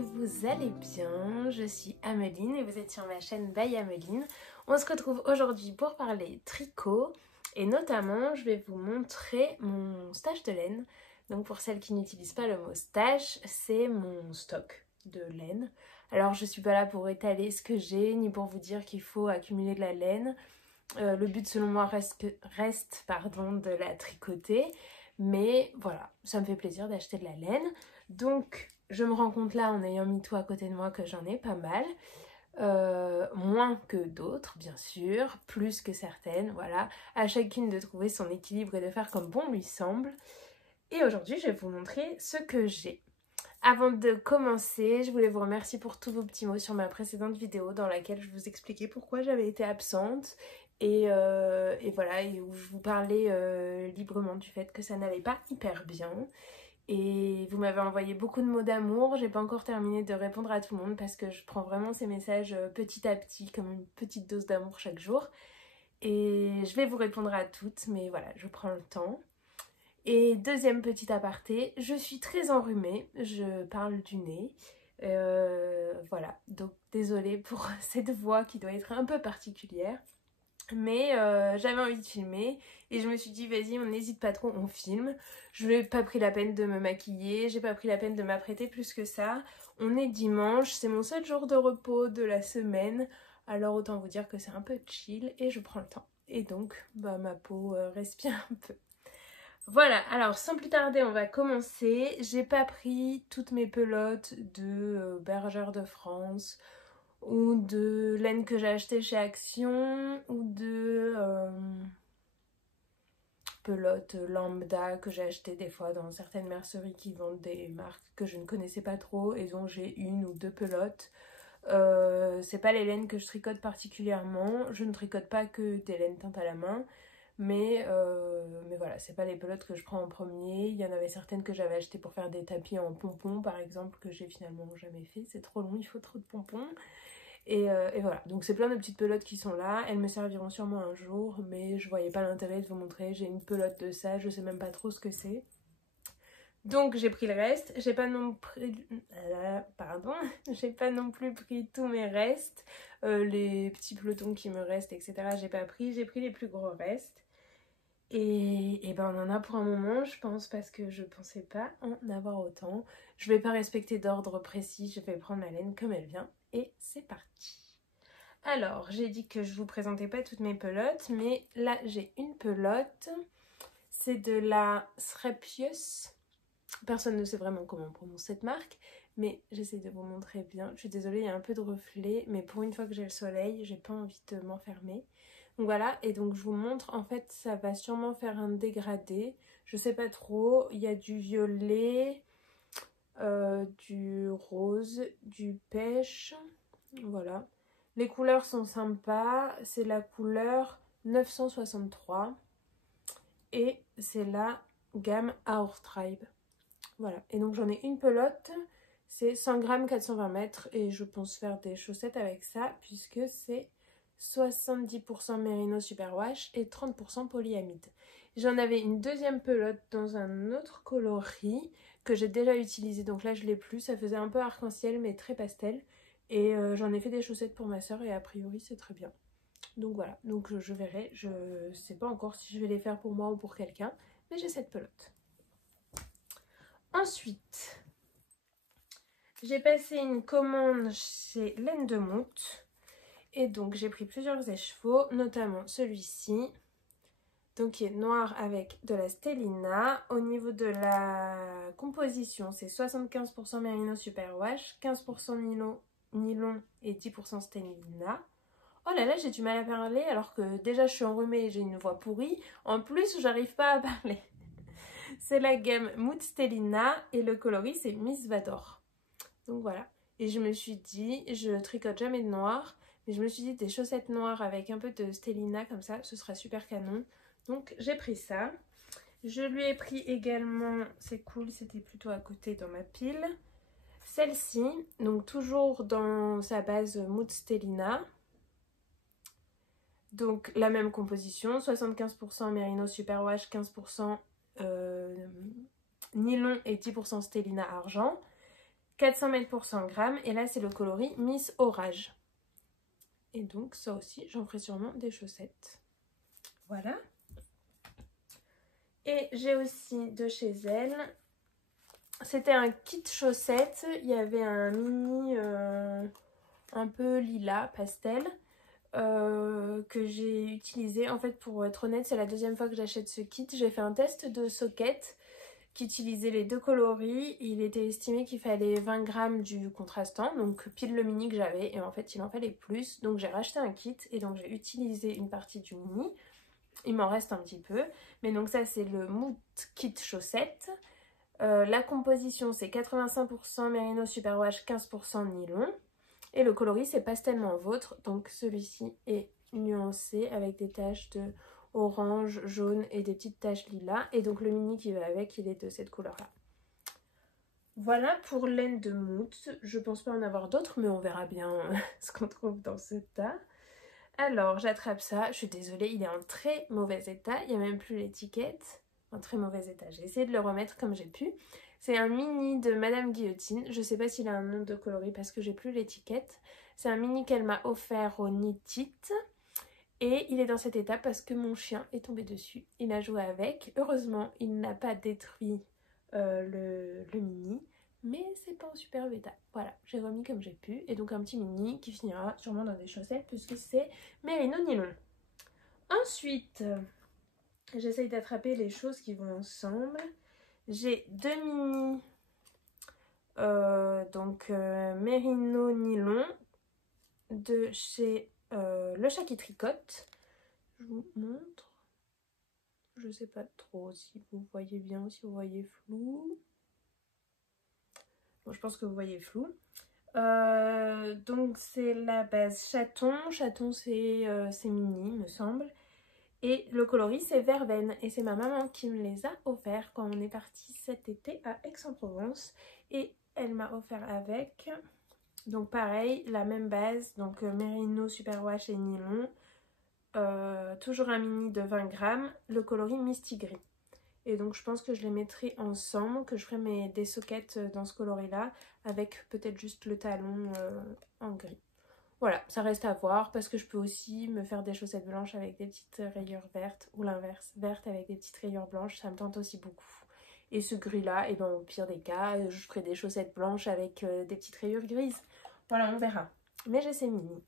vous allez bien. Je suis Ameline et vous êtes sur ma chaîne By Ameline. On se retrouve aujourd'hui pour parler tricot et notamment je vais vous montrer mon stash de laine. Donc pour celles qui n'utilisent pas le mot stash, c'est mon stock de laine. Alors je suis pas là pour étaler ce que j'ai ni pour vous dire qu'il faut accumuler de la laine. Le but selon moi reste de la tricoter. Mais voilà, ça me fait plaisir d'acheter de la laine. Donc je me rends compte là en ayant mis tout à côté de moi que j'en ai pas mal. Moins que d'autres bien sûr, plus que certaines, voilà. À chacune de trouver son équilibre et de faire comme bon lui semble. Et aujourd'hui je vais vous montrer ce que j'ai. Avant de commencer, je voulais vous remercier pour tous vos petits mots sur ma précédente vidéo dans laquelle je vous expliquais pourquoi j'avais été absente et voilà, et où je vous parlais librement du fait que ça n'allait pas hyper bien. Et vous m'avez envoyé beaucoup de mots d'amour. J'ai pas encore terminé de répondre à tout le monde parce que je prends vraiment ces messages petit à petit, comme une petite dose d'amour chaque jour. Et je vais vous répondre à toutes, mais voilà, je prends le temps. Et deuxième petit aparté, je suis très enrhumée, je parle du nez. Voilà, donc désolée pour cette voix qui doit être un peu particulière. Mais j'avais envie de filmer et je me suis dit vas-y, on n'hésite pas trop, on filme. Je n'ai pas pris la peine de me maquiller, j'ai pas pris la peine de m'apprêter plus que ça. On est dimanche, c'est mon seul jour de repos de la semaine. Alors autant vous dire que c'est un peu chill et je prends le temps. Et donc bah, ma peau respire un peu. Voilà, alors sans plus tarder, on va commencer. J'ai pas pris toutes mes pelotes de Bergère de France ou de laine que j'ai acheté chez Action ou de pelotes lambda que j'ai acheté des fois dans certaines merceries qui vendent des marques que je ne connaissais pas trop et dont j'ai une ou deux pelotes. C'est pas les laines que je tricote particulièrement. Je ne tricote pas que des laines teintes à la main. Mais voilà, c'est pas les pelotes que je prends en premier. Il y en avait certaines que j'avais achetées pour faire des tapis en pompons par exemple, que j'ai finalement jamais fait. C'est trop long, il faut trop de pompons. Et voilà, donc c'est plein de petites pelotes qui sont là. Elles me serviront sûrement un jour, mais je voyais pas l'intérêt de vous montrer. J'ai une pelote de ça, je sais même pas trop ce que c'est. Donc j'ai pris le reste, j'ai pas non plus j'ai pas non plus pris tous mes restes, les petits pelotons qui me restent, etc. J'ai pas pris, j'ai pris les plus gros restes. Et ben on en a pour un moment, je pense, parce que je pensais pas en avoir autant. Je vais pas respecter d'ordre précis, je vais prendre ma laine comme elle vient et c'est parti. Alors j'ai dit que je vous présentais pas toutes mes pelotes, mais là j'ai une pelote, c'est de la Srepius. Personne ne sait vraiment comment on prononce cette marque, mais j'essaie de vous montrer bien. Je suis désolée, il y a un peu de reflet, mais pour une fois que j'ai le soleil, j'ai pas envie de m'enfermer. Donc voilà, et donc je vous montre, en fait, ça va sûrement faire un dégradé. Je sais pas trop, il y a du violet, du rose, du pêche, voilà. Les couleurs sont sympas, c'est la couleur 963 et c'est la gamme Our Tribe. Voilà, et donc j'en ai une pelote, c'est 100 grammes 420 mètres et je pense faire des chaussettes avec ça puisque c'est 70% mérino superwash et 30% polyamide. J'en avais une deuxième pelote dans un autre coloris que j'ai déjà utilisé, donc là je l'ai plus, ça faisait un peu arc-en-ciel mais très pastel et j'en ai fait des chaussettes pour ma soeur et a priori c'est très bien. Donc voilà, donc je verrai, je sais pas encore si je vais les faire pour moi ou pour quelqu'un, mais j'ai cette pelote. Ensuite, j'ai passé une commande chez Laine de Moute et donc j'ai pris plusieurs écheveaux, notamment celui-ci, donc qui est noir avec de la stellina. Au niveau de la composition, c'est 75% mérino superwash, 15% nylon et 10% stellina. Oh là là, j'ai du mal à parler alors que déjà je suis enrhumée et j'ai une voix pourrie. En plus, j'arrive pas à parler. C'est la gamme Mood Stellina et le coloris c'est Miss Vador. Donc voilà. Et je me suis dit, je tricote jamais de noir, mais je me suis dit des chaussettes noires avec un peu de Stellina comme ça, ce serait super canon. Donc j'ai pris ça. Je lui ai pris également, c'est cool, c'était plutôt à côté dans ma pile, celle-ci, donc toujours dans sa base Mood Stellina. Donc la même composition, 75% mérino superwash, 15% nylon et 10% stellina argent, 400 mètres pour 100 grammes. Et là, c'est le coloris Miss Orage. Et donc, ça aussi, j'en ferai sûrement des chaussettes. Voilà. Et j'ai aussi de chez elle, c'était un kit chaussettes. Il y avait un mini un peu lilas, pastel, que j'ai utilisé. En fait, pour être honnête, c'est la deuxième fois que j'achète ce kit. J'ai fait un test de socket qui utilisait les deux coloris. Il était estimé qu'il fallait 20 grammes du contrastant, donc pile le mini que j'avais, et en fait il en fallait plus, donc j'ai racheté un kit et donc j'ai utilisé une partie du mini. Il m'en reste un petit peu, mais donc ça c'est le Mood Kit chaussettes. La composition c'est 85% Merino Superwash, 15% nylon, et le coloris c'est Pastel Vôtre, donc celui-ci est nuancé avec des taches de orange, jaune et des petites taches lilas, et donc le mini qui va avec il est de cette couleur là. Voilà pour laine de Mood. Je pense pas en avoir d'autres, mais on verra bien ce qu'on trouve dans ce tas. Alors j'attrape ça, je suis désolée, il est en très mauvais état, il n'y a même plus l'étiquette, en très mauvais état. J'ai essayé de le remettre comme j'ai pu. C'est un mini de Madame Guillotine, je sais pas s'il a un nom de coloris parce que j'ai plus l'étiquette. C'est un mini qu'elle m'a offert au Knit It. Et il est dans cet état parce que mon chien est tombé dessus. Il a joué avec. Heureusement, il n'a pas détruit le mini. Mais c'est pas en superbe état. Voilà, j'ai remis comme j'ai pu. Et donc un petit mini qui finira sûrement dans des chaussettes puisque c'est Merino nylon. Ensuite, j'essaye d'attraper les choses qui vont ensemble. J'ai deux mini Merino nylon de chez Le Chat qui tricote. Je vous montre. Je sais pas trop si vous voyez bien, si vous voyez flou. Bon, je pense que vous voyez flou. Donc c'est la base chaton. Chaton c'est mini, me semble. Et le coloris c'est verveine. Et c'est ma maman qui me les a offerts quand on est parti cet été à Aix-en-Provence. Et elle m'a offert avec. Donc pareil, la même base. Donc Merino Superwash et nylon. Toujours un mini de 20 grammes, le coloris Misty Gris. Et donc je pense que je les mettrai ensemble, que je ferai des sockets dans ce coloris là, avec peut-être juste le talon en gris. Voilà, ça reste à voir parce que je peux aussi me faire des chaussettes blanches avec des petites rayures vertes, ou l'inverse, vertes avec des petites rayures blanches, ça me tente aussi beaucoup. Et ce gris là, et ben au pire des cas, je ferai des chaussettes blanches avec des petites rayures grises. Voilà, on verra. Mais j'ai ces mini.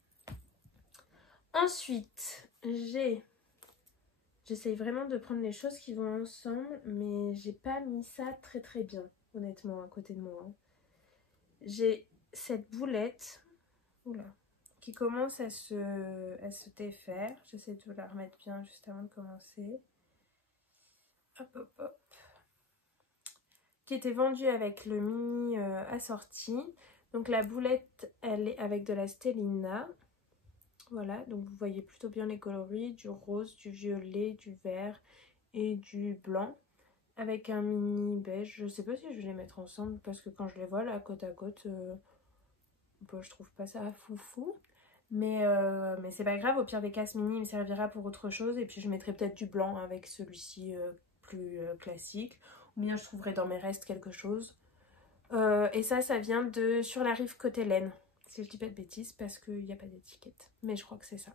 Ensuite, j'essaye vraiment de prendre les choses qui vont ensemble, mais j'ai pas mis ça très bien, honnêtement, à côté de moi. J'ai cette boulette, oula, qui commence à se défaire. J'essaie de la remettre bien juste avant de commencer. Hop, hop, hop. Qui était vendue avec le mini assorti. Donc la boulette, elle est avec de la Stellina. Voilà, donc vous voyez plutôt bien les coloris, du rose, du violet, du vert et du blanc. Avec un mini beige, je sais pas si je vais les mettre ensemble parce que quand je les vois là côte à côte, je trouve pas ça foufou. Mais c'est pas grave, au pire des cas ce mini il me servira pour autre chose. Et puis je mettrai peut-être du blanc avec celui-ci plus classique. Ou bien je trouverai dans mes restes quelque chose. Et ça vient de Sur la rive côté laine. Si je dis pas de bêtises parce qu'il n'y a pas d'étiquette. Mais je crois que c'est ça.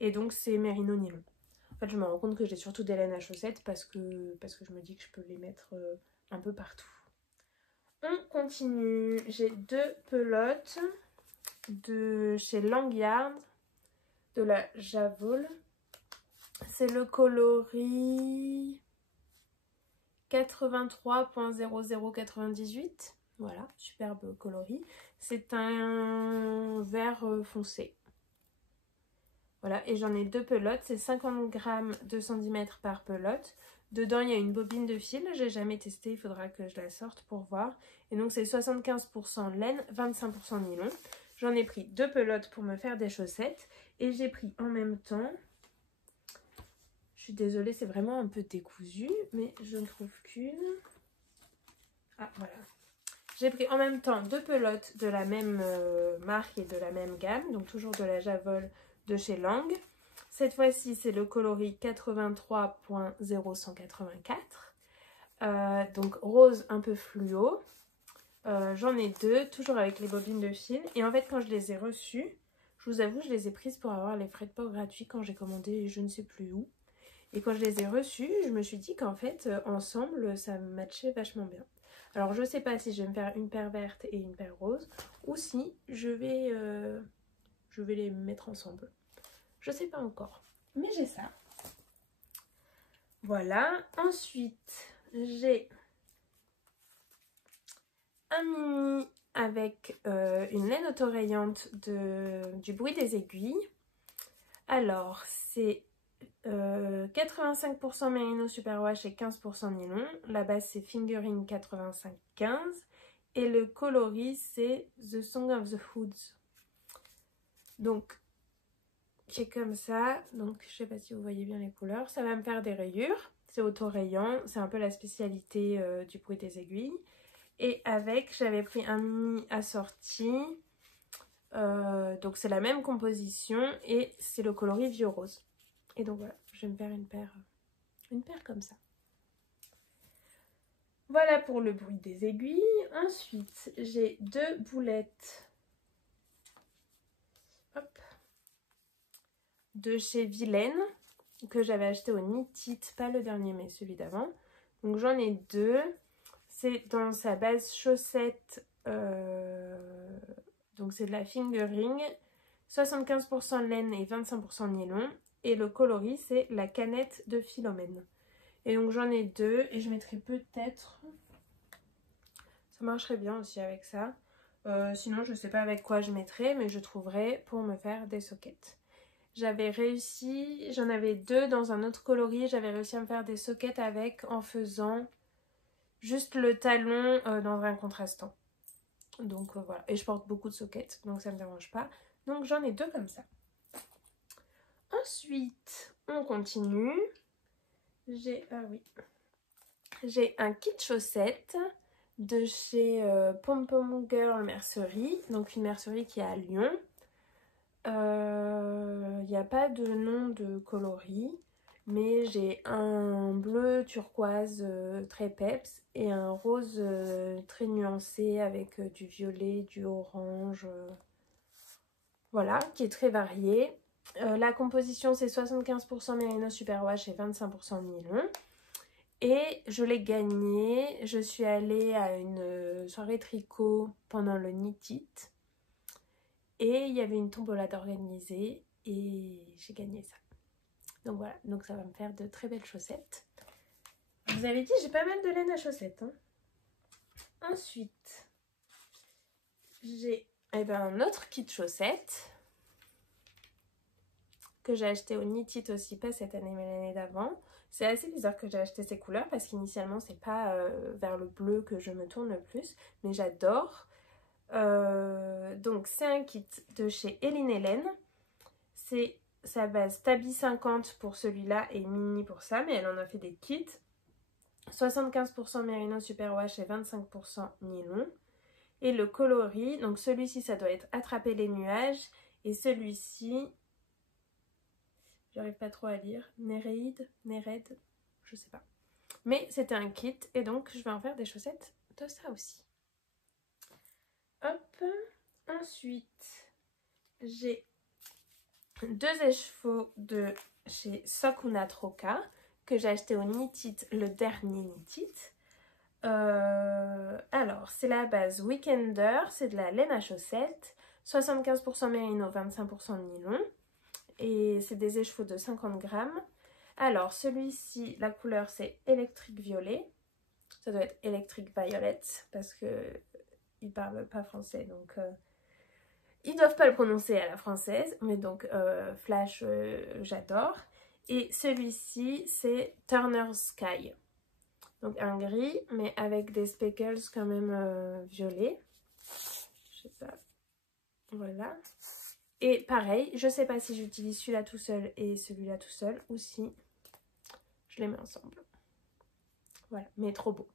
Et donc c'est Merino nylon. En fait je me rends compte que j'ai surtout des laines à chaussettes parce que je me dis que je peux les mettre un peu partout. On continue. J'ai deux pelotes de chez Langyard. De la Javol. C'est le coloris 83.0098. Voilà, superbe coloris. C'est un vert foncé. Voilà, et j'en ai deux pelotes. C'est 50 grammes de centimètres par pelote. Dedans, il y a une bobine de fil. J'ai jamais testé, il faudra que je la sorte pour voir. Et donc, c'est 75% laine, 25% nylon. J'en ai pris deux pelotes pour me faire des chaussettes. Et j'ai pris en même temps... Je suis désolée, c'est vraiment un peu décousu, mais je ne trouve qu'une. Ah, voilà. J'ai pris en même temps deux pelotes de la même marque et de la même gamme, donc toujours de la Javol de chez Lang. Cette fois-ci, c'est le coloris 83.0184. Donc rose un peu fluo. J'en ai deux, toujours avec les bobines de fil. Et en fait, quand je les ai reçues, je vous avoue, je les ai prises pour avoir les frais de port gratuits quand j'ai commandé je ne sais plus où. Et quand je les ai reçues, je me suis dit qu'en fait, ensemble, ça matchait vachement bien. Alors, je sais pas si je vais me faire une paire verte et une paire rose, ou si je vais les mettre ensemble. Je sais pas encore, mais j'ai ça. Voilà. Ensuite, j'ai un mini avec une laine autorayante du bruit des aiguilles. Alors, c'est 85% mérino superwash et 15% nylon. La base, c'est fingering 85-15. Et le coloris, c'est The Song of the Hoods. Donc, c'est comme ça. Donc, je sais pas si vous voyez bien les couleurs. Ça va me faire des rayures. C'est autorayant. C'est un peu la spécialité du bruit des aiguilles. Et avec, j'avais pris un mini assorti. Donc, c'est la même composition. Et c'est le coloris vieux rose. Et donc, voilà. Je vais me faire une paire comme ça. Voilà pour le bruit des aiguilles. Ensuite, j'ai deux boulettes. Hop. De chez Vilaine, que j'avais acheté au Knit It, pas le dernier mais celui d'avant. Donc j'en ai deux. C'est dans sa base chaussette, donc c'est de la fingering, 75% laine et 25% nylon. Et le coloris, c'est la canette de Philomène. Et donc j'en ai deux et je mettrai peut-être... Ça marcherait bien aussi avec ça. Sinon, je ne sais pas avec quoi je mettrai, mais je trouverai pour me faire des sockets. J'avais réussi, j'en avais deux dans un autre coloris, j'avais réussi à me faire des sockets avec en faisant juste le talon dans un contrastant. Donc voilà, et je porte beaucoup de sockets, donc ça ne me dérange pas. Donc j'en ai deux comme ça. Ensuite, on continue. J'ai un kit chaussettes de chez Pom Pom Girl Mercerie, donc une mercerie qui est à Lyon. Il n'y a pas de nom de coloris, mais j'ai un bleu turquoise très peps et un rose très nuancé avec du violet, du orange, voilà, qui est très varié. La composition, c'est 75% mérino superwash et 25% nylon. Et je l'ai gagné. Je suis allée à une soirée tricot pendant le Knit It. Et il y avait une tombola d'organiser et j'ai gagné ça. Donc voilà, donc ça va me faire de très belles chaussettes. Je vous avais dit, j'ai pas mal de laine à chaussettes. Hein. Ensuite, j'ai un autre kit chaussettes que j'ai acheté au Knit It aussi, pas cette année mais l'année d'avant. C'est assez bizarre que j'ai acheté ces couleurs parce qu'initialement c'est pas vers le bleu que je me tourne le plus, mais j'adore. Donc c'est un kit de chez Eline Hélène. C'est sa base Tabi 50 pour celui-là et Mini pour ça, mais elle en a fait des kits. 75% mérino superwash et 25% nylon. Et le coloris, donc celui-ci ça doit être Attraper les nuages et celui-ci, j'arrive pas trop à lire, Nereid, je sais pas. Mais c'était un kit et donc je vais en faire des chaussettes de ça aussi. Hop, ensuite j'ai deux échevaux de chez Sokuna Troca que j'ai acheté au Knit It, le dernier Knit It. Alors, c'est la base Weekender, c'est de la laine à chaussettes, 75% mérino, 25% nylon. Et c'est des écheveaux de 50 grammes. Alors, celui-ci, la couleur, c'est électrique violet. Ça doit être électrique violet parce que ils parlent pas français, donc ils doivent pas le prononcer à la française. Mais donc, flash, j'adore. Et celui-ci, c'est Turner Sky. Donc un gris, mais avec des speckles quand même violets. Je sais pas. Voilà. Et pareil, je sais pas si j'utilise celui-là tout seul et celui-là tout seul ou si je les mets ensemble. Voilà, mais trop beau.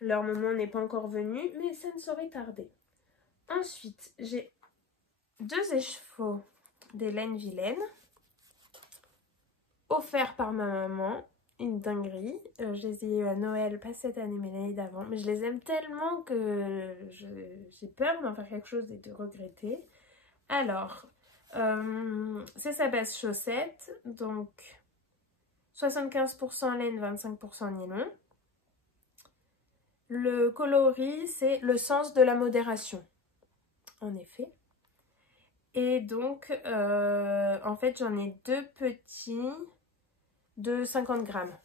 Leur moment n'est pas encore venu, mais ça ne saurait tarder. Ensuite, j'ai deux écheveaux des laines vilaines offerts par ma maman. une dinguerie. Je les ai eu à Noël, pas cette année mais l'année d'avant. Mais je les aime tellement que j'ai peur d'en faire quelque chose et de regretter. Alors, c'est sa base chaussette. Donc 75% laine, 25% nylon. Le coloris, c'est le sens de la modération. En effet. Et donc, en fait, j'en ai deux petits de 50 grammes.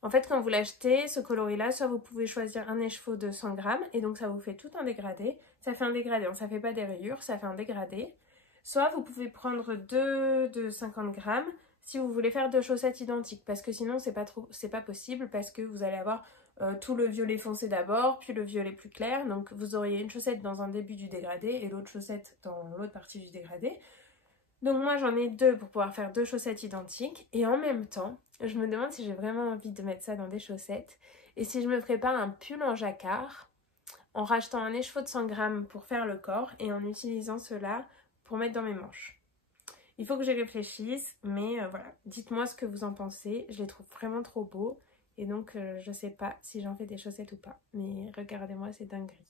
En fait, quand vous l'achetez, ce coloris-là, soit vous pouvez choisir un écheveau de 100 grammes, et donc ça vous fait tout un dégradé. Ça fait un dégradé, donc ça fait pas des rayures, ça fait un dégradé. Soit vous pouvez prendre deux de 50 grammes si vous voulez faire deux chaussettes identiques, parce que sinon c'est pas possible, parce que vous allez avoir tout le violet foncé d'abord, puis le violet plus clair, donc vous auriez une chaussette dans un début du dégradé et l'autre chaussette dans l'autre partie du dégradé. Donc moi j'en ai deux pour pouvoir faire deux chaussettes identiques, et en même temps, je me demande si j'ai vraiment envie de mettre ça dans des chaussettes, et si je me ferais pas un pull en jacquard, en rachetant un écheveau de 100 grammes pour faire le corps, et en utilisant cela pour mettre dans mes manches. Il faut que j'y réfléchisse, mais voilà, dites-moi ce que vous en pensez, je les trouve vraiment trop beaux, et donc je sais pas si j'en fais des chaussettes ou pas, mais regardez-moi ces dingueries.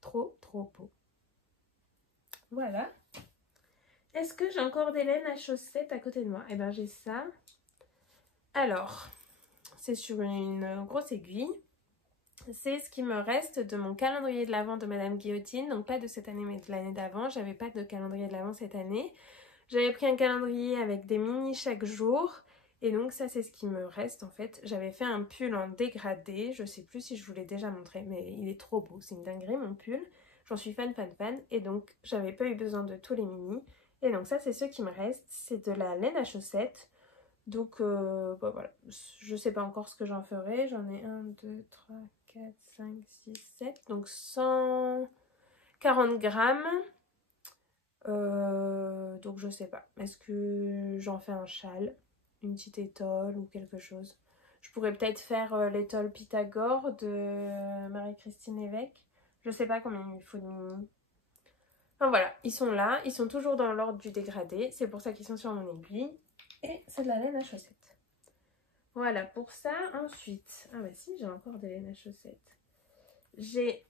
Trop trop beau. Voilà. Est-ce que j'ai encore des laines à chaussettes à côté de moi? Eh ben j'ai ça. Alors, c'est sur une grosse aiguille. C'est ce qui me reste de mon calendrier de l'Avent de Madame Guillotine. Donc pas de cette année mais de l'année d'avant. J'avais pas de calendrier de l'Avent cette année. J'avais pris un calendrier avec des mini chaque jour. Et donc ça c'est ce qui me reste en fait. J'avais fait un pull en dégradé. Je sais plus si je vous l'ai déjà montré mais il est trop beau. C'est une dinguerie mon pull. J'en suis fan. Et donc j'avais pas eu besoin de tous les mini. Et donc ça c'est ce qui me reste. C'est de la laine à chaussettes. Donc bah voilà, je sais pas encore ce que j'en ferai. J'en ai 1, 2, 3, 4, 5, 6, 7. Donc 140 grammes. Donc je sais pas. Est-ce que j'en fais un châle, une petite étole ou quelque chose? Je pourrais peut-être faire l'étole Pythagore de Marie-Christine Évêque. Je sais pas combien il faut de mini. Enfin voilà, ils sont là. Ils sont toujours dans l'ordre du dégradé. C'est pour ça qu'ils sont sur mon aiguille. Et c'est de la laine à chaussettes. Voilà pour ça. Ensuite, ah bah si, j'ai encore des laines à chaussettes. J'ai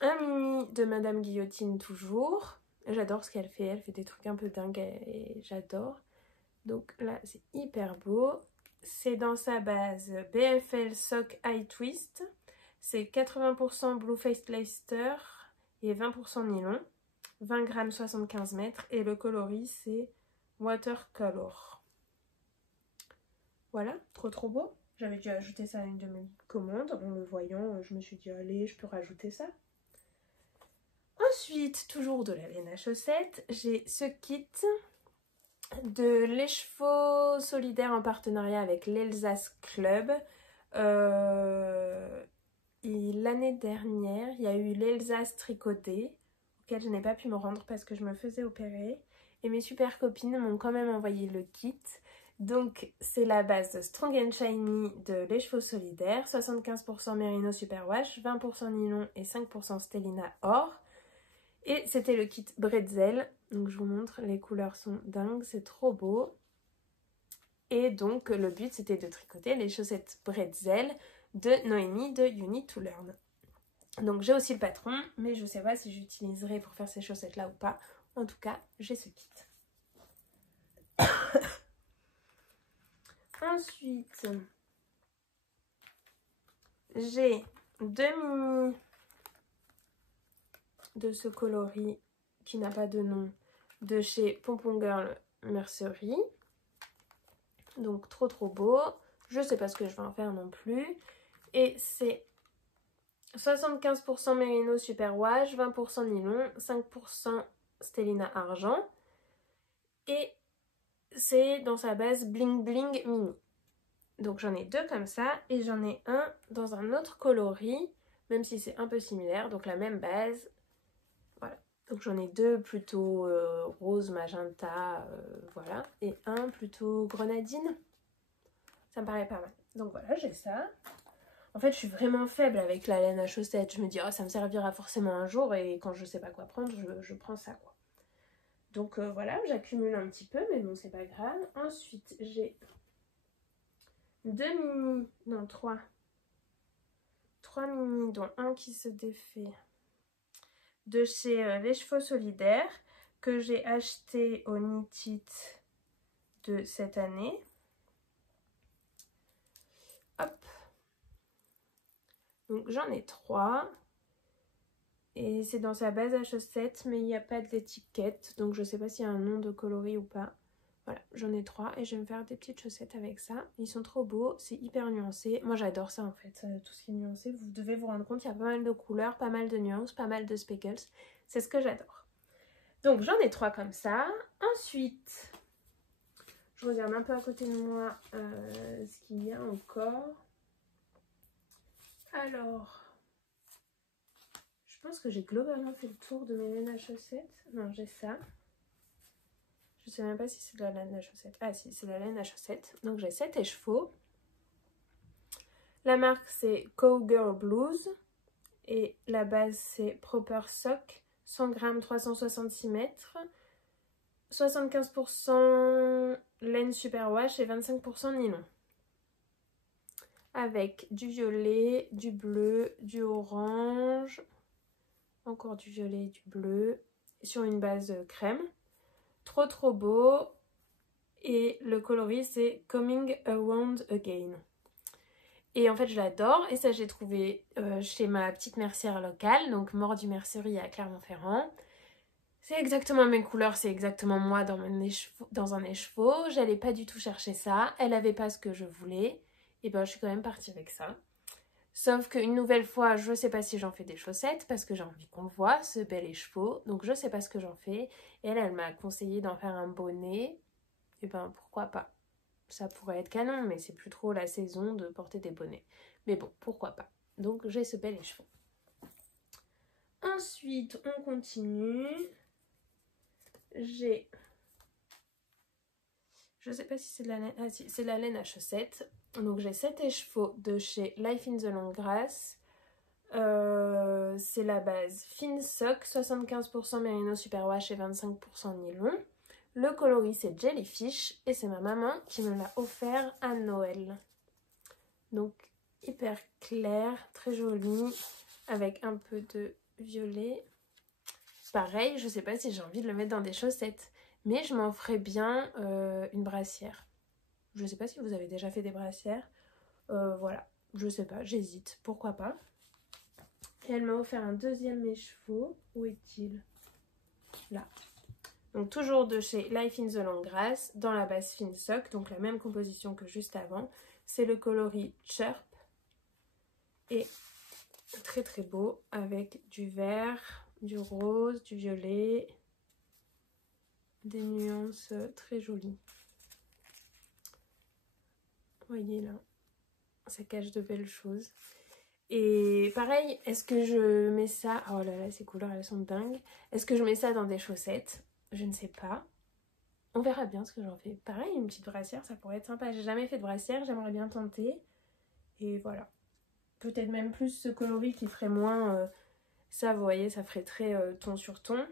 un mini de Madame Guillotine toujours. J'adore ce qu'elle fait. Elle fait des trucs un peu dingues et j'adore. Donc là, c'est hyper beau. C'est dans sa base BFL Sock High Twist. C'est 80% Blue Faced Leicester et 20% nylon. 20 grammes 75 mètres. Et le coloris, c'est Watercolor. Voilà, trop trop beau. J'avais dû ajouter ça à une de mes commandes. En le voyant, je me suis dit, allez, je peux rajouter ça. Ensuite, toujours de la laine à chaussettes, j'ai ce kit de l'écheveau solidaire en partenariat avec l'Elsace Club. L'année dernière, il y a eu l'Elsace Tricoté, auquel je n'ai pas pu me rendre parce que je me faisais opérer. Et mes super copines m'ont quand même envoyé le kit. Donc c'est la base de Strong and Shiny de l'écheveau solidaire, 75% Merino Superwash, 20% nylon et 5% Stellina or. Et c'était le kit Bretzel, donc je vous montre, les couleurs sont dingues, c'est trop beau. Et donc le but c'était de tricoter les chaussettes Bretzel de Noémie de You Need to Learn. Donc j'ai aussi le patron, mais je sais pas si j'utiliserai pour faire ces chaussettes là ou pas. En tout cas, j'ai ce kit. Ensuite, j'ai deux mini de ce coloris qui n'a pas de nom de chez Pompon Girl Mercerie. Donc trop trop beau. Je sais pas ce que je vais en faire non plus. Et c'est 75% Merino Superwash, 20% nylon, 5% Stellina argent. Et c'est dans sa base Bling Bling Mini. Donc j'en ai deux comme ça et j'en ai un dans un autre coloris, même si c'est un peu similaire, donc la même base. Voilà. Donc j'en ai deux plutôt rose, magenta, voilà. Et un plutôt grenadine. Ça me paraît pas mal. Donc voilà, j'ai ça. En fait, je suis vraiment faible avec la laine à chaussettes. Je me dis, oh, ça me servira forcément un jour et quand je sais pas quoi prendre, je prends ça, quoi. Donc voilà, j'accumule un petit peu, mais bon, c'est pas grave. Ensuite, j'ai 2 mini, non 3. 3 mini, dont un qui se défait. De chez Les Chevaux Solidaires, que j'ai acheté au Knit de cette année. Hop. Donc j'en ai 3. Et c'est dans sa base à chaussettes, mais il n'y a pas d'étiquette. Donc je sais pas s'il y a un nom de coloris ou pas. Voilà, j'en ai 3 et je vais me faire des petites chaussettes avec ça. Ils sont trop beaux, c'est hyper nuancé. Moi j'adore ça en fait, tout ce qui est nuancé. Vous devez vous rendre compte, il y a pas mal de couleurs, pas mal de nuances, pas mal de speckles. C'est ce que j'adore. Donc j'en ai 3 comme ça. Ensuite, je regarde un peu à côté de moi ce qu'il y a encore. Alors, je pense que j'ai globalement fait le tour de mes laines à chaussettes. Non, j'ai ça. Je sais même pas si c'est de la laine à chaussettes. Ah si, c'est de la laine à chaussettes. Donc j'ai 7 écheveaux. La marque c'est Cowgirl Blues. Et la base c'est Proper Sock. 100 grammes, 366 mètres. 75% laine superwash et 25% nylon. Avec du violet, du bleu, du orange, encore du violet et du bleu, sur une base crème. Trop beau. Et le coloris c'est Coming Around Again. Et en fait je l'adore, et ça j'ai trouvé chez ma petite mercière locale, donc Mordu Mercerie à Clermont-Ferrand. C'est exactement mes couleurs, c'est exactement moi dans un écheveau. J'allais pas du tout chercher ça, elle avait pas ce que je voulais, et ben je suis quand même partie avec ça. Sauf qu'une nouvelle fois, je sais pas si j'en fais des chaussettes, parce que j'ai envie qu'on le voit, ce bel écheveau, donc je sais pas ce que j'en fais. Et elle m'a conseillé d'en faire un bonnet, et ben pourquoi pas. Ça pourrait être canon, mais c'est plus trop la saison de porter des bonnets. Mais bon, pourquoi pas. Donc j'ai ce bel écheveau. Ensuite, on continue. J'ai... Je sais pas si c'est de la laine... Ah si, c'est de la laine à chaussettes. Donc j'ai 7 écheveaux de chez Life in the Long Grass. C'est la base Fine Sock, 75% Merino Superwash et 25% nylon. Le coloris c'est Jellyfish et c'est ma maman qui me l'a offert à Noël. Donc hyper clair, très joli, avec un peu de violet. Pareil, je sais pas si j'ai envie de le mettre dans des chaussettes, mais je m'en ferais bien une brassière. Je sais pas si vous avez déjà fait des brassières. Voilà, je sais pas, j'hésite, pourquoi pas. Et elle m'a offert un deuxième écheveau. Où est-il? Là. Donc toujours de chez Life in the Long Grass, dans la base Fine Sock, donc la même composition que juste avant. C'est le coloris Chirp. Et très beau, avec du vert, du rose, du violet, des nuances très jolies. Vous voyez là, ça cache de belles choses. Et pareil, est-ce que je mets ça... Oh là là, ces couleurs, elles sont dingues. Est-ce que je mets ça dans des chaussettes? Je ne sais pas. On verra bien ce que j'en fais. Pareil, une petite brassière, ça pourrait être sympa. J'ai jamais fait de brassière, j'aimerais bien tenter. Et voilà. Peut-être même plus ce coloris qui ferait moins... ça, vous voyez, ça ferait très ton sur ton.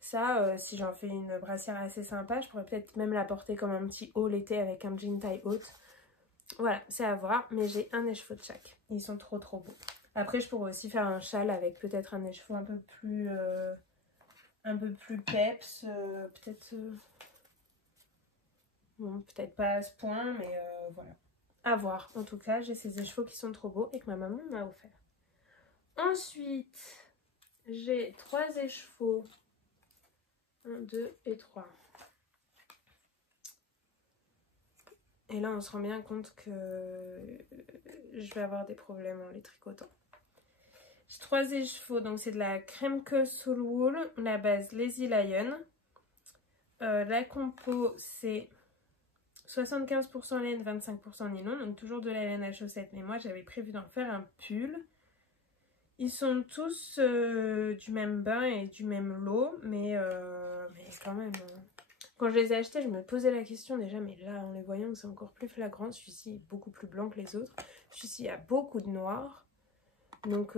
Ça, si j'en fais une brassière assez sympa, je pourrais peut-être même la porter comme un petit haut l'été avec un jean taille haute. Voilà, c'est à voir, mais j'ai un écheveau de chaque. Ils sont trop beaux. Après, je pourrais aussi faire un châle avec peut-être un écheveau un peu plus peps. Peut-être... Bon, peut-être pas à ce point, mais voilà. À voir. En tout cas, j'ai ces écheveaux qui sont trop beaux et que ma maman m'a offert. Ensuite, j'ai 3 écheveaux. 1, 2 et 3. Et là, on se rend bien compte que je vais avoir des problèmes en les tricotant. J'ai 3 écheveaux, donc c'est de la crème que soul wool, la base Lazy Lion. La compo, c'est 75% laine, 25% nylon, donc toujours de la laine à chaussettes. Mais moi, j'avais prévu d'en faire un pull. Ils sont tous du même bain et du même lot, mais quand même... Quand je les ai achetés, je me posais la question déjà, mais là, en les voyant, c'est encore plus flagrant. Celui-ci est beaucoup plus blanc que les autres. Celui-ci a beaucoup de noir. Donc,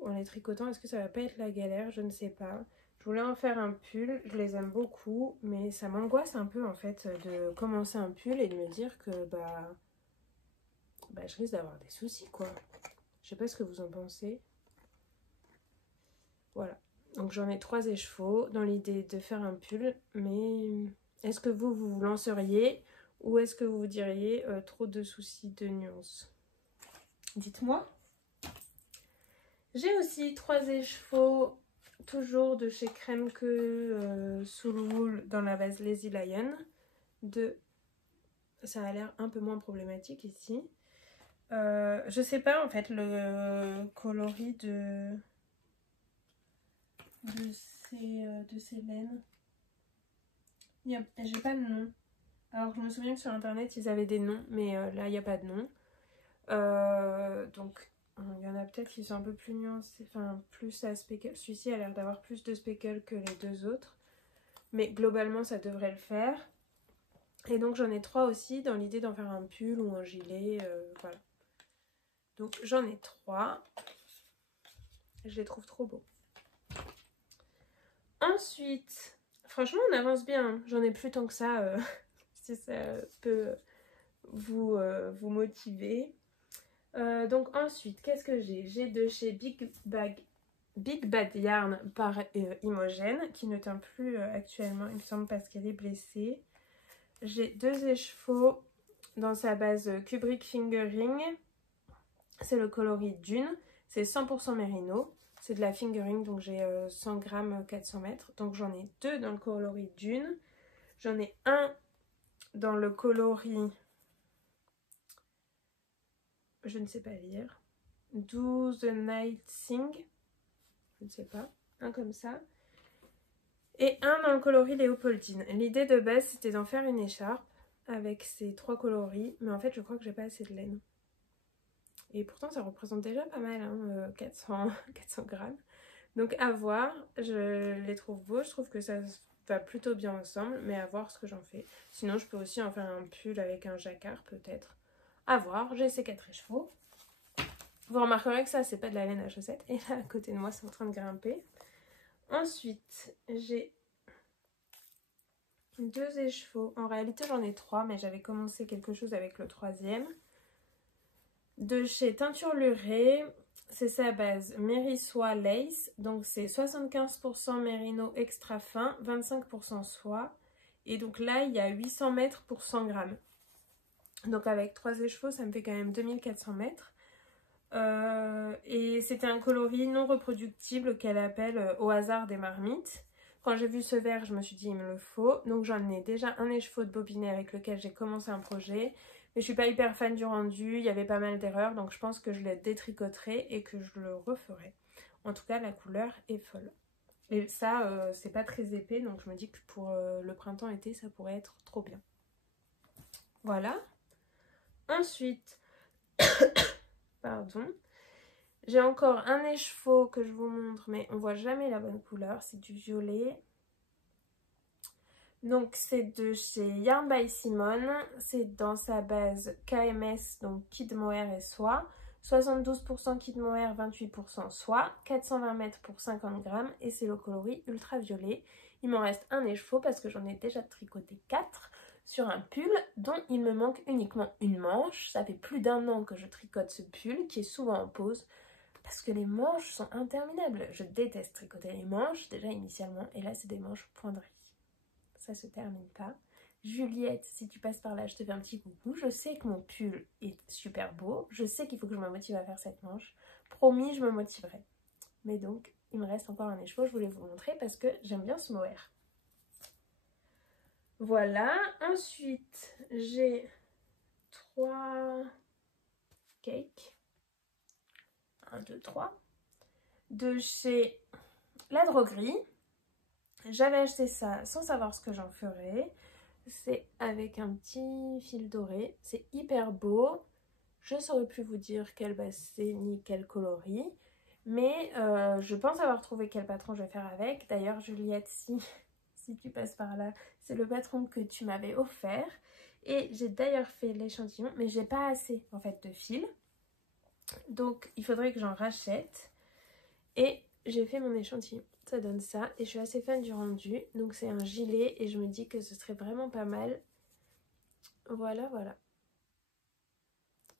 en les tricotant, est-ce que ça va pas être la galère? Je ne sais pas. Je voulais en faire un pull. Je les aime beaucoup, mais ça m'angoisse un peu, en fait, de commencer un pull et de me dire que, bah... bah, je risque d'avoir des soucis quoi. Je sais pas ce que vous en pensez. Voilà. Donc j'en ai 3 écheveaux dans l'idée de faire un pull. Mais est-ce que vous vous lanceriez ou est-ce que vous diriez trop de soucis de nuances? Dites-moi. J'ai aussi 3 écheveaux, toujours de chez Crème Que Soul Wool dans la base Lazy Lion. Ça a l'air un peu moins problématique ici. Je sais pas en fait le coloris de ces laines. J'ai pas de nom. Alors je me souviens que sur internet ils avaient des noms, mais là il n'y a pas de nom. Donc il y en a peut-être qui sont un peu plus nuancés, enfin plus à speckle. Celui-ci a l'air d'avoir plus de speckle que les 2 autres. Mais globalement ça devrait le faire. Et donc j'en ai 3 aussi dans l'idée d'en faire un pull ou un gilet. Voilà. Donc j'en ai 3. Je les trouve trop beaux. Ensuite, franchement on avance bien. J'en ai plus tant que ça. Si ça peut vous motiver. Donc ensuite, qu'est-ce que j'ai? J'ai de chez Big Bad Yarn par Imogen, qui ne tient plus actuellement, il me semble, parce qu'elle est blessée. J'ai 2 écheveaux dans sa base Kubrick Fingering. C'est le coloris Dune. C'est 100% mérino. C'est de la fingering, donc j'ai 100 grammes 400 mètres. Donc j'en ai 2 dans le coloris Dune. J'en ai un dans le coloris... Je ne sais pas lire. Do the Night Sing. Je ne sais pas. Un comme ça. Et un dans le coloris Léopoldine. L'idée de base c'était d'en faire une écharpe avec ces 3 coloris. Mais en fait je crois que j'ai pas assez de laine. Et pourtant ça représente déjà pas mal, hein, 400 grammes. Donc à voir. Je les trouve beaux. Je trouve que ça va plutôt bien ensemble. Mais à voir ce que j'en fais. Sinon je peux aussi en faire un pull avec un jacquard peut-être. À voir. J'ai ces 4 écheveaux. Vous remarquerez que ça c'est pas de la laine à chaussettes. Et là à côté de moi c'est en train de grimper. Ensuite, j'ai 2 écheveaux. En réalité, j'en ai 3, mais j'avais commencé quelque chose avec le 3e. De chez Teinture Lurée. C'est sa base Mérissoie Lace. Donc, c'est 75% mérino extra fin, 25% soie. Et donc là, il y a 800 mètres pour 100 grammes. Donc, avec 3 écheveaux, ça me fait quand même 2400 mètres. Et c'était un coloris non reproductible qu'elle appelle au hasard des marmites. Quand j'ai vu ce vert, je me suis dit il me le faut. Donc j'en ai déjà un écheveau de bobinet avec lequel j'ai commencé un projet. Mais je suis pas hyper fan du rendu, il y avait pas mal d'erreurs. Donc je pense que je le détricoterai et que je le referai. En tout cas la couleur est folle. Et ça c'est pas très épais, donc je me dis que pour le printemps-été ça pourrait être trop bien. Voilà. Ensuite... Pardon. J'ai encore un écheveau que je vous montre, mais on voit jamais la bonne couleur. C'est du violet. Donc c'est de chez Yarn by Simone. C'est dans sa base KMS, donc Kid Mohair et soie. 72% Kid Mohair, 28% soie. 420 mètres pour 50 grammes. Et c'est le coloris ultra violet. Il m'en reste un écheveau parce que j'en ai déjà tricoté 4 sur un pull dont il me manque uniquement une manche. Ça fait plus d'1 an que je tricote ce pull qui est souvent en pause parce que les manches sont interminables. Je déteste tricoter les manches déjà initialement et là c'est des manches poindries. Ça se termine pas. Juliette, si tu passes par là, je te fais un petit coucou. Je sais que mon pull est super beau. Je sais qu'il faut que je me motive à faire cette manche. Promis, je me motiverai. Mais donc, il me reste encore un écheveau. Je voulais vous montrer parce que j'aime bien ce mohair. Voilà, ensuite j'ai 3 cakes, 1, 2, 3, de chez La Droguerie. J'avais acheté ça sans savoir ce que j'en ferais. C'est avec un petit fil doré, c'est hyper beau. Je ne saurais plus vous dire quelle base c'est ni quel coloris. Mais je pense avoir trouvé quel patron je vais faire avec. D'ailleurs Juliette, si tu passes par là, c'est le patron que tu m'avais offert. Et j'ai d'ailleurs fait l'échantillon, mais j'ai pas assez en fait de fil. Donc il faudrait que j'en rachète. Et j'ai fait mon échantillon. Ça donne ça. Et je suis assez fan du rendu. Donc c'est un gilet et je me dis que ce serait vraiment pas mal. Voilà, voilà.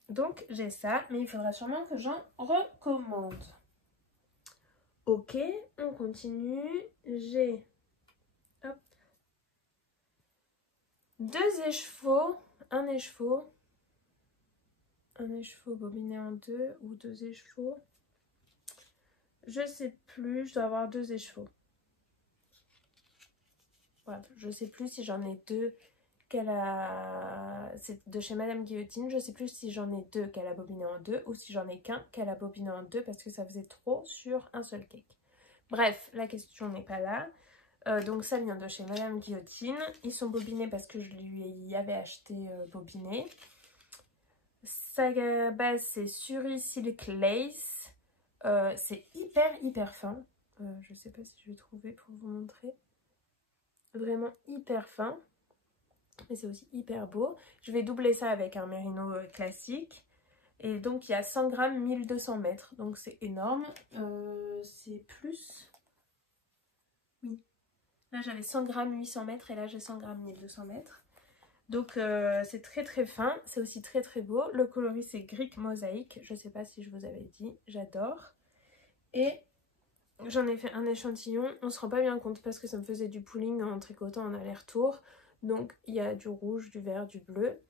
Donc j'ai ça, mais il faudra sûrement que j'en recommande. Ok, on continue. J'ai deux écheveaux, un écheveau bobiné en deux ou deux écheveaux. Je sais plus, je dois avoir deux écheveaux. Voilà, je sais plus si j'en ai deux qu'elle a... C'est de chez Madame Guillotine, je sais plus si j'en ai deux qu'elle a bobiné en deux ou si j'en ai qu'un qu'elle a bobiné en deux parce que ça faisait trop sur un seul cake. Bref, la question n'est pas là. Donc ça vient de chez Madame Guillotine. Ils sont bobinés parce que je lui avais acheté bobiné. Sa base c'est Suri Silk Lace. C'est hyper fin. Je sais pas si je vais trouver pour vous montrer. Vraiment hyper fin. Mais c'est aussi hyper beau. Je vais doubler ça avec un mérino classique. Et donc il y a 100 grammes 1200 mètres. Donc c'est énorme. C'est plus... Oui. Là j'avais 100 grammes 800 mètres et là j'ai 100 grammes 1200 mètres. Donc c'est très fin. C'est aussi très beau. Le coloris c'est Greek Mosaic. Je sais pas si je vous avais dit. J'adore. Et j'en ai fait un échantillon. On se rend pas bien compte parce que ça me faisait du pooling en tricotant en aller-retour. Donc il y a du rouge, du vert, du bleu.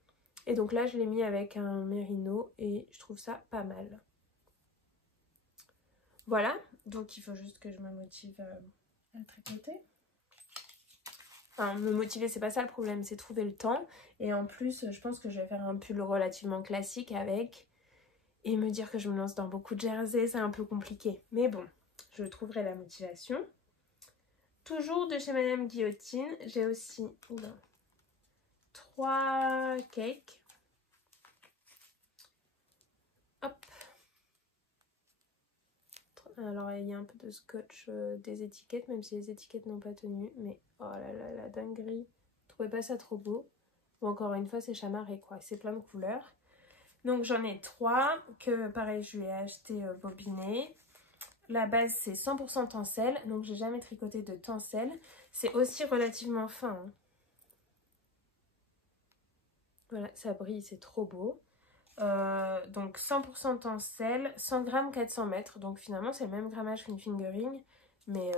Et donc là je l'ai mis avec un mérino et je trouve ça pas mal. Voilà, donc il faut juste que je me motive à tricoter. Enfin, me motiver, c'est pas ça le problème, c'est trouver le temps. Et en plus, je pense que je vais faire un pull relativement classique avec. Et me dire que je me lance dans beaucoup de jerseys, c'est un peu compliqué. Mais bon, je trouverai la motivation. Toujours de chez Madame Guillotine, j'ai aussi 3 cakes. Hop. Alors il y a un peu de scotch des étiquettes, même si les étiquettes n'ont pas tenu. Mais oh là là, la dinguerie. Je trouvais pas ça trop beau. Bon, encore une fois, c'est chamarré quoi. C'est plein de couleurs. Donc j'en ai 3 que pareil, je lui ai acheté bobiné. La base c'est 100% tencel, donc j'ai jamais tricoté de tencel. C'est aussi relativement fin. Hein. Voilà, ça brille, c'est trop beau. Donc 100% tencel, 100 grammes 400 mètres. Donc finalement c'est le même grammage qu'une fingering, mais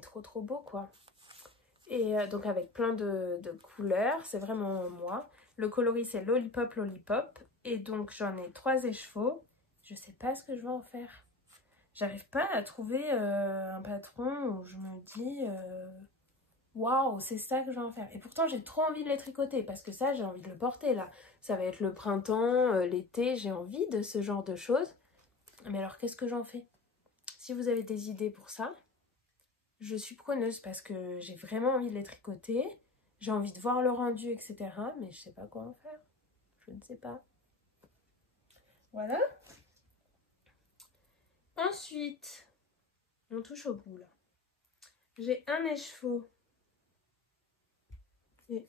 trop beau quoi. Et donc avec plein de couleurs, c'est vraiment moi. Le coloris c'est Lollipop Lollipop. Et donc j'en ai 3 écheveaux. Je sais pas ce que je vais en faire. J'arrive pas à trouver un patron où je me dis waouh, c'est ça que je vais en faire. Et pourtant, j'ai trop envie de les tricoter parce que ça, j'ai envie de le porter là. Ça va être le printemps, l'été, j'ai envie de ce genre de choses. Mais alors, qu'est-ce que j'en fais? Si vous avez des idées pour ça, je suis preneuse parce que j'ai vraiment envie de les tricoter. J'ai envie de voir le rendu, etc. Mais je sais pas quoi en faire. Je ne sais pas. Voilà. Ensuite, on touche au bout là. J'ai un écheveau. Et...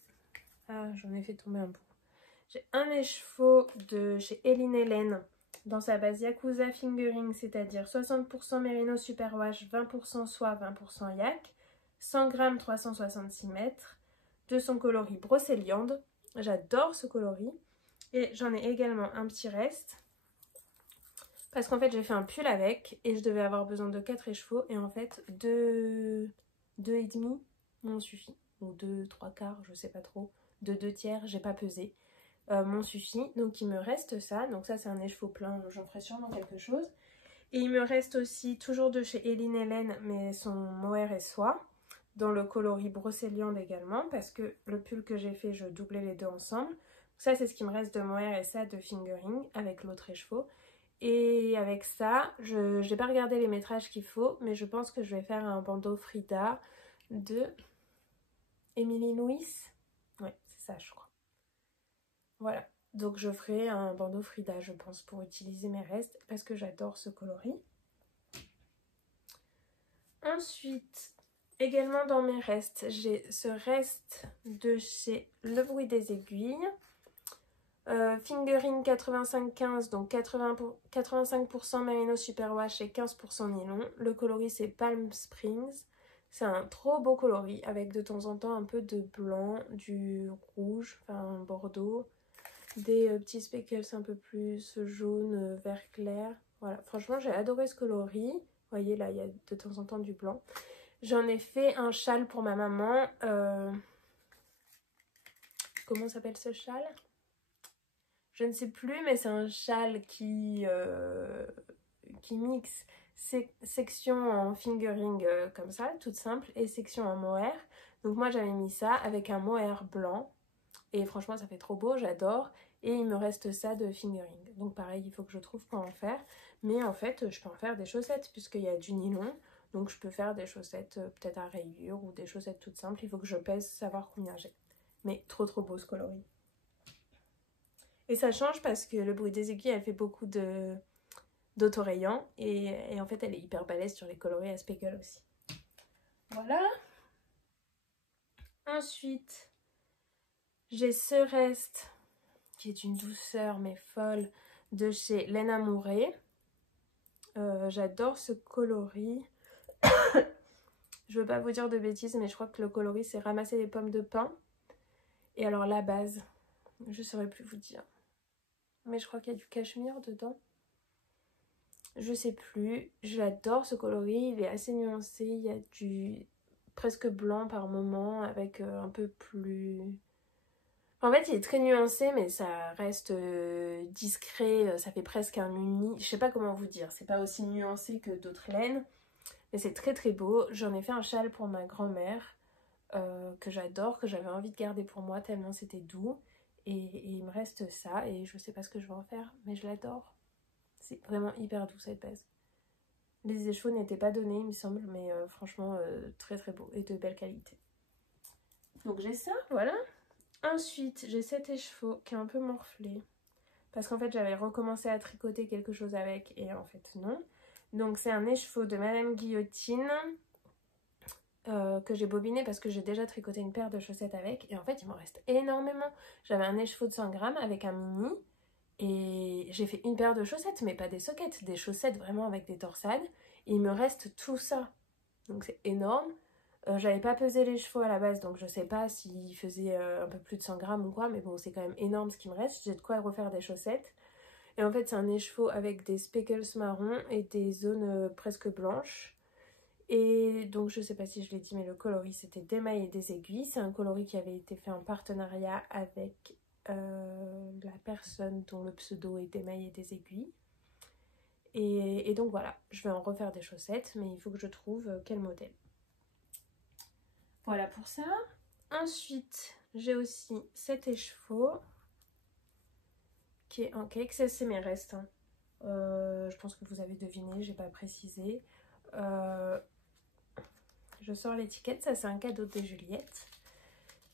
ah, j'en ai fait tomber un bout. J'ai un écheveau de chez Eline Hélène dans sa base Yakuza Fingering, c'est-à-dire 60% Merino Superwash, 20% soie, 20% yak, 100 grammes 366 mètres, de son coloris Brocéliande. J'adore ce coloris. Et j'en ai également un petit reste. Parce qu'en fait, j'ai fait un pull avec et je devais avoir besoin de 4 écheveaux. Et en fait, 2,5 m'ont suffi. Ou 2, 3 quarts, je sais pas trop. De 2 tiers, j'ai pas pesé. M'ont suffi. Donc il me reste ça. Donc ça, c'est un écheveau plein. J'en ferai sûrement quelque chose. Et il me reste aussi, toujours de chez Eline Hélène, mais son mohair et soie. Dans le coloris Brocéliande également. Parce que le pull que j'ai fait, je doublais les deux ensemble. Ça, c'est ce qui me reste de mohair et ça de fingering avec l'autre écheveau. Et avec ça, je n'ai pas regardé les métrages qu'il faut, mais je pense que je vais faire un bandeau Frida de Émilie Louis. Ouais, c'est ça, je crois. Voilà, donc je ferai un bandeau Frida, je pense, pour utiliser mes restes, parce que j'adore ce coloris. Ensuite, également dans mes restes, j'ai ce reste de chez Le Bruit des Aiguilles. Fingering 85-15, donc 85% Merino Superwash et 15% nylon. Le coloris c'est Palm Springs. C'est un trop beau coloris avec de temps en temps un peu de blanc, du rouge, enfin bordeaux. des petits speckles un peu plus jaune, vert clair. Voilà, franchement j'ai adoré ce coloris. Vous voyez là, il y a de temps en temps du blanc. J'en ai fait un châle pour ma maman. Comment s'appelle ce châle? Je ne sais plus, mais c'est un châle qui mixe section en fingering comme ça, toute simple, et section en mohair. Donc moi j'avais mis ça avec un mohair blanc. Et franchement ça fait trop beau, j'adore. Et il me reste ça de fingering. Donc pareil, il faut que je trouve quoi en faire. Mais en fait, je peux en faire des chaussettes puisqu'il y a du nylon. Donc je peux faire des chaussettes peut-être à rayures ou des chaussettes toutes simples. Il faut que je pèse, savoir combien j'ai. Mais trop beau ce coloris. Et ça change parce que le bruit des aiguilles, elle fait beaucoup d'autorayants. Et en fait, elle est hyper balèze sur les coloris à speckle aussi. Voilà. Ensuite, j'ai ce reste qui est une douceur mais folle de chez Lena Mouret. J'adore ce coloris. Je veux pas vous dire de bêtises, mais je crois que le coloris c'est ramasser les pommes de pin. Et alors la base, je saurais plus vous dire. Mais je crois qu'il y a du cachemire dedans. Je sais plus. J'adore ce coloris, il est assez nuancé. Il y a du presque blanc par moment avec un peu plus... En fait, il est très nuancé, mais ça reste discret. Ça fait presque un uni. Je sais pas comment vous dire. C'est pas aussi nuancé que d'autres laines. Mais c'est très beau. J'en ai fait un châle pour ma grand-mère que j'adore, que j'avais envie de garder pour moi tellement c'était doux. Et il me reste ça et je sais pas ce que je vais en faire, mais je l'adore. C'est vraiment hyper doux cette base. Les écheveaux n'étaient pas donnés il me semble, mais franchement très beau et de belle qualité. Donc j'ai ça, voilà. Ensuite j'ai cet écheveau qui est un peu morflé. Parce qu'en fait j'avais recommencé à tricoter quelque chose avec et en fait non. Donc c'est un écheveau de Madame Guillotine que j'ai bobiné parce que j'ai déjà tricoté une paire de chaussettes avec. Et en fait il m'en reste énormément. J'avais un écheveau de 100 grammes avec un mini. Et j'ai fait une paire de chaussettes, mais pas des sockets, des chaussettes vraiment avec des torsades. Et il me reste tout ça. Donc c'est énorme. J'avais pas pesé les chevaux à la base, donc je sais pas s'il faisait un peu plus de 100 grammes ou quoi. Mais bon, c'est quand même énorme ce qui me reste. J'ai de quoi refaire des chaussettes. Et en fait, c'est un écheveau avec des speckles marrons et des zones presque blanches. Et donc, je sais pas si je l'ai dit, mais le coloris, c'était d'émail et des aiguilles. C'est un coloris qui avait été fait en partenariat avec la personne dont le pseudo est d'émail et des aiguilles. Et donc voilà, je vais en refaire des chaussettes, mais il faut que je trouve quel modèle. Voilà pour ça. Ensuite, j'ai aussi cet écheveau qui est en cake. C'est mes restes. Hein. Je pense que vous avez deviné, j'ai pas précisé. Je sors l'étiquette, ça c'est un cadeau de Juliette.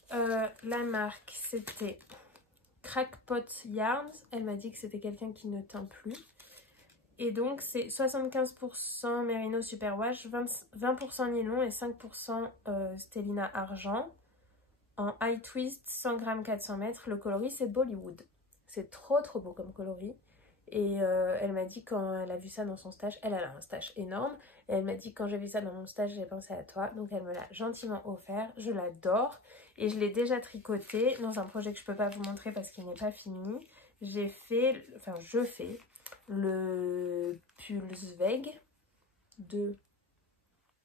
La marque c'était Crackpot Yarns. Elle m'a dit que c'était quelqu'un qui ne teint plus. Et donc c'est 75% Merino Superwash, 20% nylon et 5% Stellina Argent. En high twist, 100 g 400 mètres. Le coloris c'est Bollywood. C'est trop beau comme coloris. Et elle m'a dit quand elle a vu ça dans son stage, elle a un stage énorme. Et elle m'a dit quand j'ai vu ça dans mon stage, j'ai pensé à toi. Donc elle me l'a gentiment offert. Je l'adore. Et je l'ai déjà tricoté dans un projet que je peux pas vous montrer parce qu'il n'est pas fini. Je fais le Pulsweg de,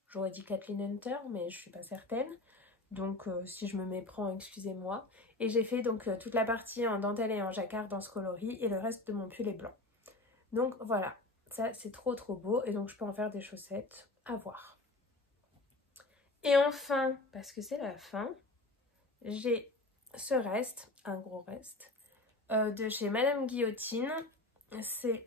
j'aurais dit Kathleen Hunter, mais je suis pas certaine. Donc si je me méprends, excusez-moi. Et j'ai fait donc toute la partie en dentelle et en jacquard dans ce coloris et le reste de mon pull est blanc. Donc voilà, ça c'est trop beau et donc je peux en faire des chaussettes, à voir. Et enfin, parce que c'est la fin, j'ai ce reste, un gros reste, de chez Madame Guillotine. C'est...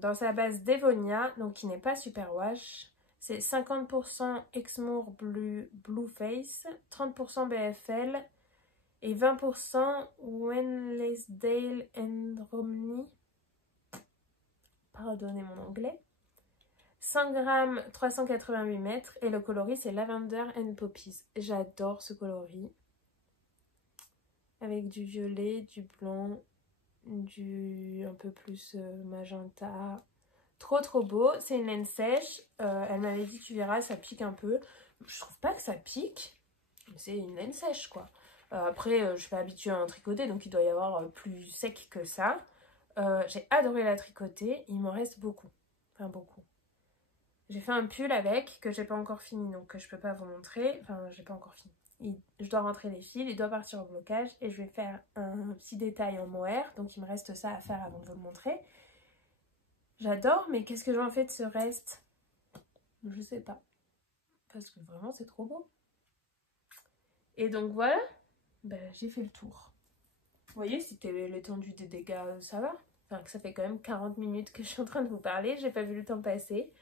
dans sa base Devonia, donc qui n'est pas superwash. C'est 50% Exmoor Blueface, 30% BFL et 20% Wensleydale and Romney. Pardonnez mon anglais. 100 g, 388 mètres et le coloris c'est Lavender and Poppies. J'adore ce coloris. Avec du violet, du blanc, du un peu plus magenta. Trop beau. C'est une laine sèche. Elle m'avait dit tu verras ça pique un peu. Je trouve pas que ça pique. C'est une laine sèche quoi. Après, je suis pas habituée à en tricoter, donc il doit y avoir plus sec que ça. J'ai adoré la tricoter, il m'en reste beaucoup. Enfin, beaucoup. J'ai fait un pull avec, que j'ai pas encore fini, donc que je peux pas vous montrer. Enfin, j'ai pas encore fini. Je dois rentrer les fils, il doit partir au blocage, et je vais faire un petit détail en mohair, donc il me reste ça à faire avant de vous le montrer. J'adore, mais qu'est-ce que j'en fais de ce reste? Je sais pas. Parce que vraiment, c'est trop beau. Et donc voilà, j'ai fait le tour. Vous voyez, c'était l'étendue des dégâts, ça va. Enfin, que ça fait quand même 40 minutes que je suis en train de vous parler, j'ai pas vu le temps passer.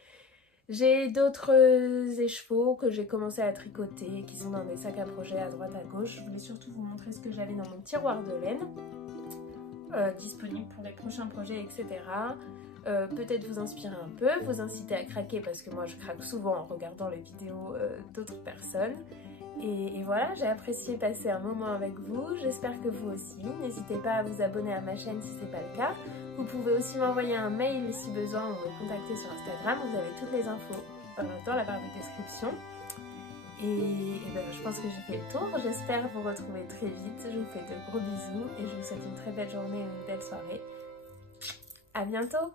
J'ai d'autres écheveaux que j'ai commencé à tricoter, qui sont dans des sacs à projet à droite à gauche. Je voulais surtout vous montrer ce que j'avais dans mon tiroir de laine, disponible pour les prochains projets, etc. Peut-être vous inspirer un peu, vous inciter à craquer parce que moi je craque souvent en regardant les vidéos d'autres personnes. Et voilà, j'ai apprécié passer un moment avec vous, j'espère que vous aussi. N'hésitez pas à vous abonner à ma chaîne si ce n'est pas le cas. Vous pouvez aussi m'envoyer un mail si besoin ou me contacter sur Instagram, vous avez toutes les infos dans la barre de description. Et je pense que j'ai fait le tour, j'espère vous retrouver très vite. Je vous fais de gros bisous et je vous souhaite une très belle journée et une belle soirée. À bientôt!